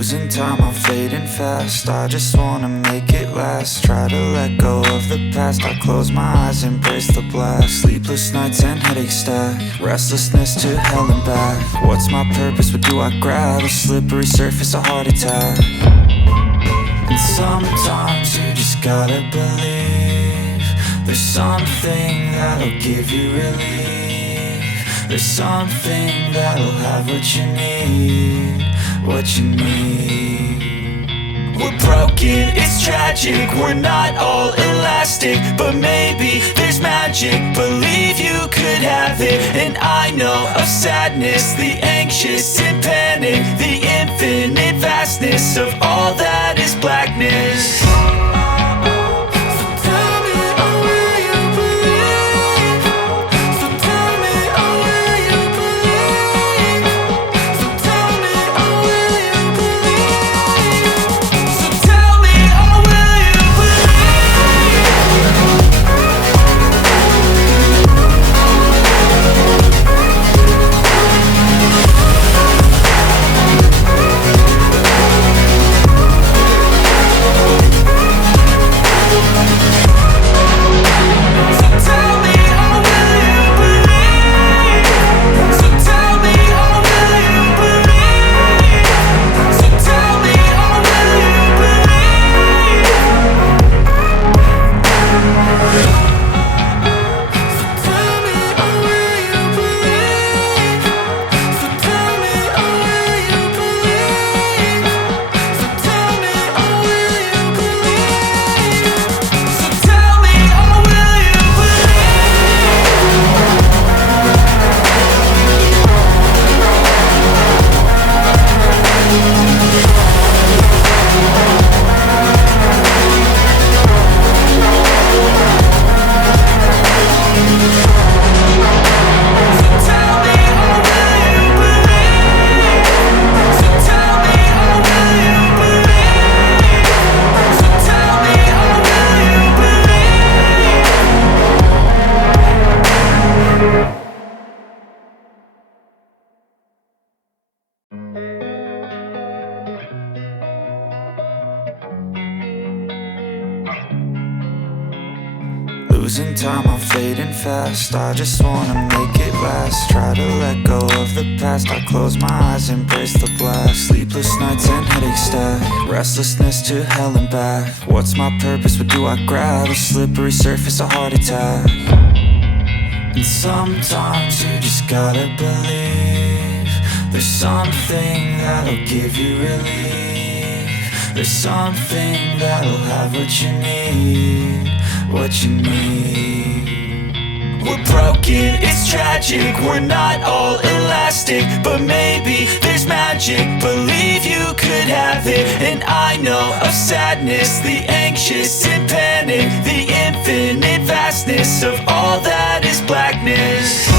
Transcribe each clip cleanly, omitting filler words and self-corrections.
Losing time, I'm fading fast. I just wanna make it last. Try to let go of the past. I close my eyes, embrace the blast. Sleepless nights and headaches stack. Restlessness to hell and back. What's my purpose? What do I grab? A slippery surface, a heart attack. And sometimes you just gotta believe there's something that'll give you relief. There's something that'll have what you need, what you need. We're broken, it's tragic, we're not all elastic, but maybe there's magic, believe you could have it. And I know of sadness, the anxious and panic, the infinite vastness of all that is blackness. Losing time, I'm fading fast. I just wanna make it last. Try to let go of the past. I close my eyes, embrace the blast. Sleepless nights and headaches stack. Restlessness to hell and back. What's my purpose? What do I grab? A slippery surface, a heart attack. And sometimes you just gotta believe there's something that'll give you relief. There's something that'll have what you need, what you need. We're broken, it's tragic, we're not all elastic, but maybe there's magic, believe you could have it. And I know of sadness, the anxious and panic, the infinite vastness of all that is blackness.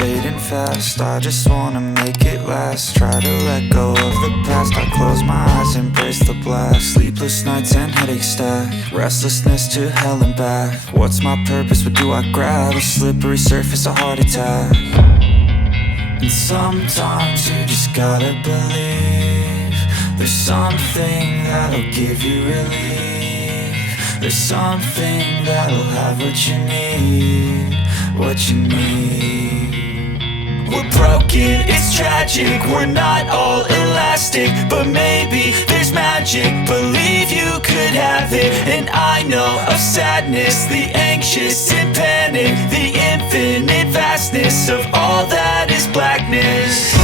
fading fast. I just wanna make it last. Try to let go of the past. I close my eyes, embrace the blast. Sleepless nights and headaches stack. Restlessness to hell and back. What's my purpose? What do I grab? A slippery surface, a heart attack. And sometimes you just gotta believe there's something that'll give you relief. There's something that'll have what you need, what you need. We're broken, it's tragic, we're not all elastic, but maybe there's magic, believe you could have it. And I know of sadness, the anxious and panic, the infinite vastness of all that is blackness.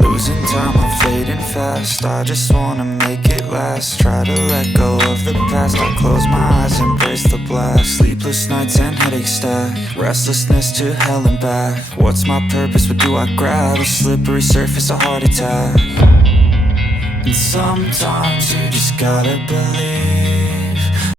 Losing time, I'm fading fast. I just wanna make it last. Try to let go of the past. I close my eyes, embrace the blast. Sleepless nights and headaches stack. Restlessness to hell and back. What's my purpose? What do I grab? A slippery surface, a heart attack. And sometimes you just gotta believe